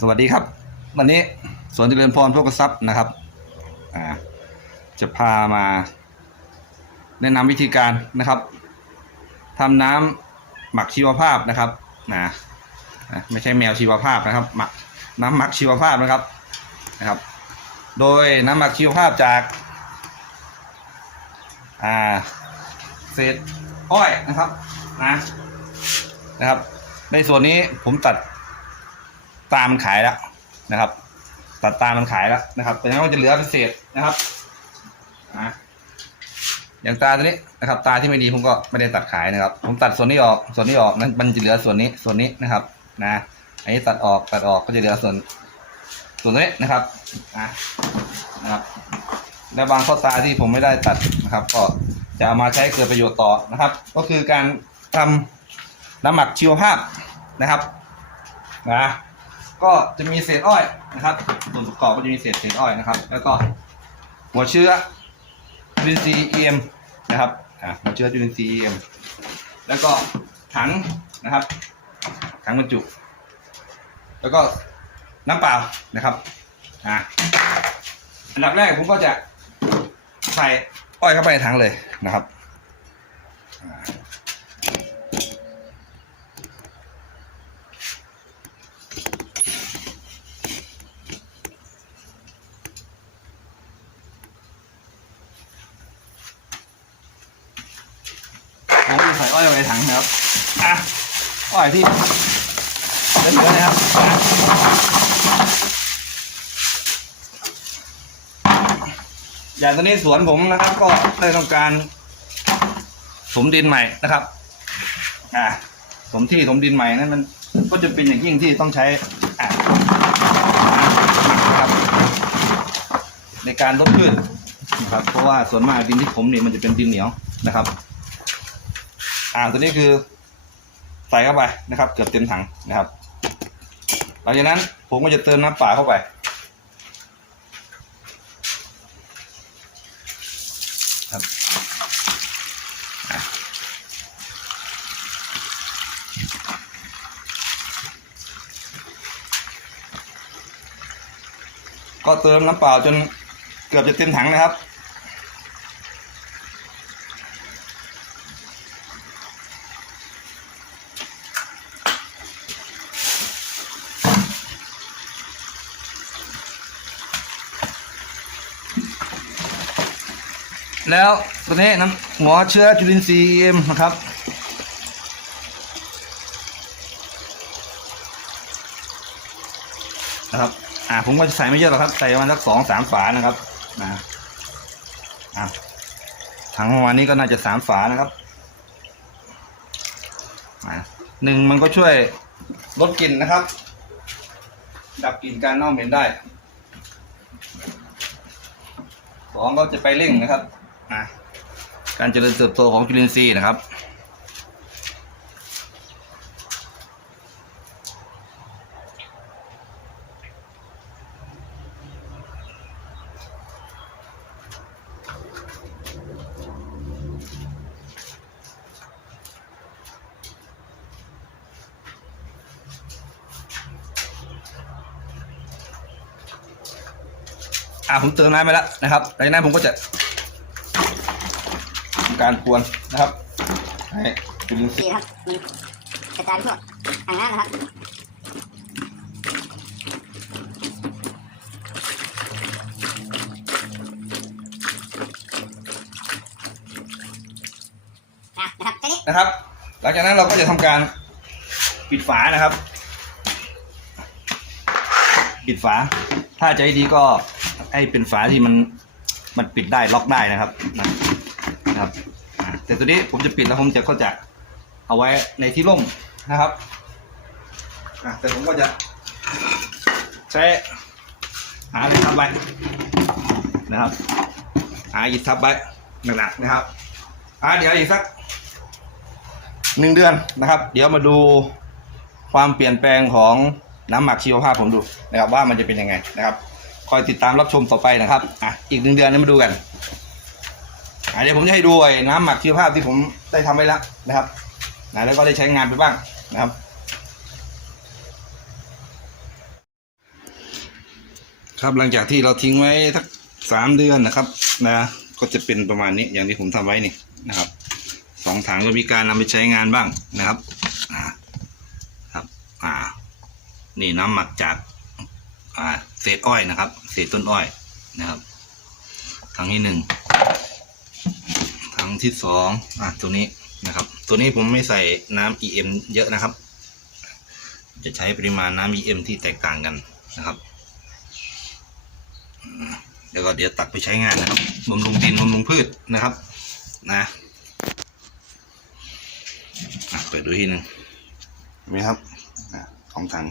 สวัสดีครับ วันนี้สวนเจริญพรโภคทรัพย์นะครับจะพามาแนะนำวิธีการนะครับทำน้ำหมักชีวภาพนะครับนะไม่ใช่แมวชีวภาพนะครับหมักน้ำหมักชีวภาพนะครับนะครับ โดยน้ำหมักชีวภาพจากอ่าเศษอ้อยนะครับนะนะครับ ในส่วนนี้ผมตัด ตามันขายแล้วนะครับ ตัดตามมันขายแล้วนะครับแต่ยังก็จะเหลือเป็นเศษนะครับอ่าอย่างตาตัวนี้นะครับ ตาที่ไม่ดีผมก็ไม่ได้ตัดขายนะครับ ผมตัดส่วนนี้ออกส่วนนี้ออกนั้นมันจะเหลือส่วนนี้ส่วนนี้นะครับ นะ อันนี้ตัดออกตัดออกก็จะเหลือส่วนส่วนนี้นะครับอะนะครับและบางข้อตาที่ผมไม่ได้ตัดนะครับ ก็จะเอามาใช้เกิดประโยชน์ต่อนะครับ ก็คือการทำน้ำหมักชีวภาพนะครับนะ ก็จะมีเศษอ้อยนะครับส่วนประกอบก็จะมีเศษเศษอ้อยนะครับ แล้วก็หัวเชื้อจุลินทรีย์ EM นะครับอ่าหัวเชื้อจุลินทรีย์ EM แล้วก็ถังนะครับ ถังบรรจุ แล้วก็น้ำเปล่านะครับอ่าอันดับแรกผมก็จะใส่อ้อยเข้าไปในถังเลยนะครับอ่าผมก็จะ ใส่อ้อยลงในถังนะครับอะอ้อยที่เหลือๆนะครับอย่างตอนนี้สวนผมนะครับ ก็ได้ทำการถมดินใหม่นะครับ อ่าถมที่ถมดินใหม่นั้นมันก็จะเป็นอย่างยิ่งที่ต้องใช้อ่าครับ ในการลดพืชนะครับ เพราะว่าส่วนมากดินที่ผมเนี่ยมันจะเป็นดินเหนียวนะครับ อ่าตัวนี้คือ ใส่เข้าไปนะครับ เกือบเต็มถังนะครับ หลังจากนั้นผมก็จะเติมน้ำเปล่าเข้าไป ครับก็เติมน้ำเปล่าจนเกือบจะเต็มถังนะครับ แล้วตัวนี้น้ำหัวเชื้อจุลินทรีย์ EM นะครับ นะครับ อ่าผมก็จะใส่ไม่เยอะหรอกครับ ใส่ประมาณสักสองสามฝานะครับนะอ่าถังประมาณนี้ก็น่าจะสามฝานะครับอ่าหนึ่งมันก็ช่วยลดกลิ่นนะครับ ดับกลิ่นการเน่าเหม็นได้สองก็จะไปเร่งนะครับ อะการเจริญเติบโตของจุลินทรีย์นะครับ อ่าผมเติมน้ำไปแล้วนะครับหลังจากนั้นผมก็จะ การกวนนะครับ ให้จุลินทรีย์ดีครับมันกระจายไปทั่วอ่างน้ำนะครับอะนะครับแค่นี้นะครับ หลังจากนั้นเราก็จะทำการปิดฝานะครับ ปิดฝา ถ้าใจดีก็ให้เป็นฝาที่มันมันปิดได้ล็อกได้นะครับนะ นะครับแต่ตัวนี้ผมจะปิดแล้วผมจะก็จะเอาไว้ในที่ร่มนะครับแต่ผมก็จะใช้หาอะไรทับไว้นะครับหายิทับไว้หนักๆนะครับอะเดี๋ยวอีกสักหนึ่งเดือนนะครับ เดี๋ยวมาดูความเปลี่ยนแปลงของน้ำหมักชีวภาพผมดูนะครับว่ามันจะเป็นยังไงนะครับ คอยติดตามรับชมต่อไปนะครับอะอีกหนึ่งเดือนนี้มาดูกัน อะเดี๋ยวผมจะให้ดูไอ้น้ำหมักชีวภาพที่ผมได้ทำไว้แล้วนะครับนะแล้วก็ได้ใช้งานไปบ้างนะครับ ครับหลังจากที่เราทิ้งไว้สักสามเดือนนะครับนะก็จะเป็นประมาณนี้อย่างที่ผมทำไว้นี่นะครับสองถังก็มีการนำไปใช้งานบ้างนะครับอ่าครับอ่า นี่น้ำหมักจากอ่าเศษอ้อยนะครับ เศษต้นอ้อยนะครับถังที่หนึ่ง ถังที่สองอะตัวนี้นะครับ ตัวนี้ผมไม่ใส่น้ำ EM เยอะนะครับ จะใช้ปริมาณน้ำ EM ที่แตกต่างกันนะครับอืมแล้วก็เดี๋ยวตักไปใช้งานนะครับบำรุงดินบำรุงพืชนะครับ นะเปิดดูทีหนึ่งเห็นไหมครับอะของถัง